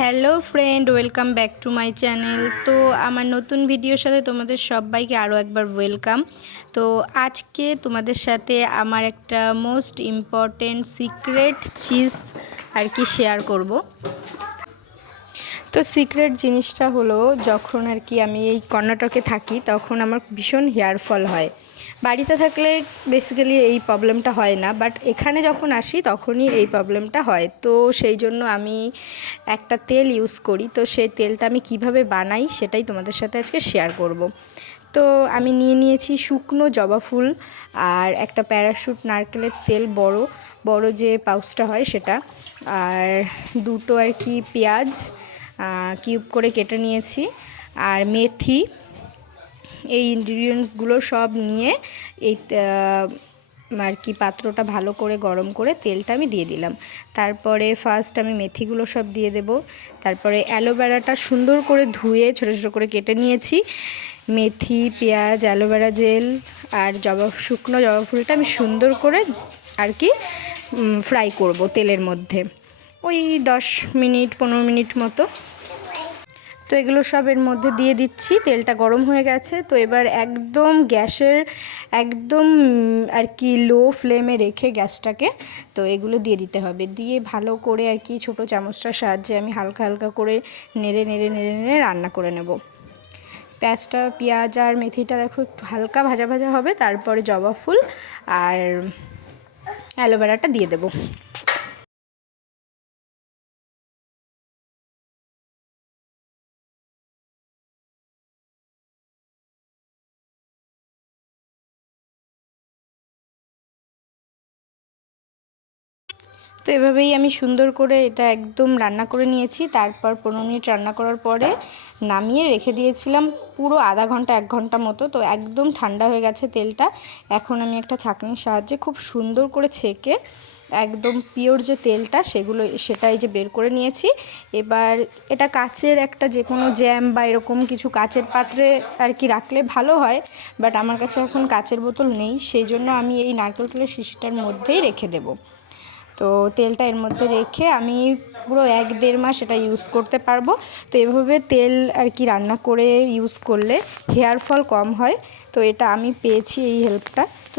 Hello friend, welcome back to my channel. তো আমার নতুন ভিডিওর সাথে তোমাদের সবাইকে আরও একবার ওয়েলকাম। তো আজকে তোমাদের সাথে আমার একটা মোস্ট ইম্পর্টেন্ট সিক্রেট চিজ আর কি শেয়ার করব। তো সিক্রেট জিনিসটা হলো, যখন আর কি আমি এই কর্ণাটকে থাকি তখন আমার ভীষণ হেয়ার ফল হয়। বাড়িতে থাকলে বেসিক্যালি এই প্রবলেমটা হয় না, বাট এখানে যখন আসি তখনই এই প্রবলেমটা হয়। তো সেই জন্য আমি একটা তেল ইউজ করি। তো সেই তেলটা আমি কিভাবে বানাই সেটাই তোমাদের সাথে আজকে শেয়ার করব। তো আমি নিয়েছি শুকনো জবা ফুল আর একটা প্যারাশুট নারকেলের তেল, বড় বড় যে পাউচটা হয় সেটা, আর দুটো আর কি পেঁয়াজ কিউব করে কেটে নিয়েছি, আর মেথি। এই ইনগ্রিডিয়েন্টসগুলো সব নিয়ে এই আর কি পাত্রটা ভালো করে গরম করে তেলটা আমি দিয়ে দিলাম। তারপরে ফার্স্ট আমি মেথিগুলো সব দিয়ে দেব। তারপরে অ্যালোভেরাটা সুন্দর করে ধুয়ে ছোটো ছোটো করে কেটে নিয়েছি। মেথি, পেঁয়াজ, অ্যালোভেরা জেল আর শুকনো জবা ফুলটা আমি সুন্দর করে আর কি ফ্রাই করব তেলের মধ্যে, ওই 10-15 মিনিট মতো। তো এগুলো সব এর মধ্যে দিয়ে দিচ্ছি। তেলটা গরম হয়ে গেছে। তো এবার একদম গ্যাসের একদম আর কি লো ফ্লেমে রেখে গ্যাসটাকে তো এগুলো দিয়ে দিতে হবে। দিয়ে ভালো করে আর কি ছোটো চামচটার সাহায্যে আমি হালকা হালকা করে নেড়ে নেড়ে নেড়ে নেড়ে রান্না করে নেব। পেঁয়াজ আর মেথিটা দেখো একটু হালকা ভাজা ভাজা হবে, তারপরে জবা ফুল আর অ্যালোভেরাটা দিয়ে দেবো। তো এভাবেই আমি সুন্দর করে এটা একদম রান্না করে নিয়েছি। তারপর 15 মিনিট রান্না করার পরে নামিয়ে রেখে দিয়েছিলাম পুরো আধা ঘন্টা 1 ঘন্টা মতো। তো একদম ঠান্ডা হয়ে গেছে তেলটা। এখন আমি একটা ছাঁকনির সাহায্যে খুব সুন্দর করে ছেঁকে একদম পিওর যে তেলটা সেটাই যে বের করে নিয়েছি। এবার এটা কাচের একটা যে কোনো জ্যাম বা এরকম কিছু কাচের পাত্রে আর কি রাখলে ভালো হয়, বাট আমার কাছে এখন কাচের বোতল নেই, সেই জন্য আমি এই নারকেল তেলের শিশিটার মধ্যেই রেখে দেবো। তো তেলটা এর মধ্যে রেখে আমি পুরো 1-1.5 মাস এটা ইউজ করতে পারবো। তো এভাবে তেল আর কি রান্না করে ইউজ করলে হেয়ার ফল কম হয়। তো এটা আমি পেয়েছি এই হেল্পটা। তো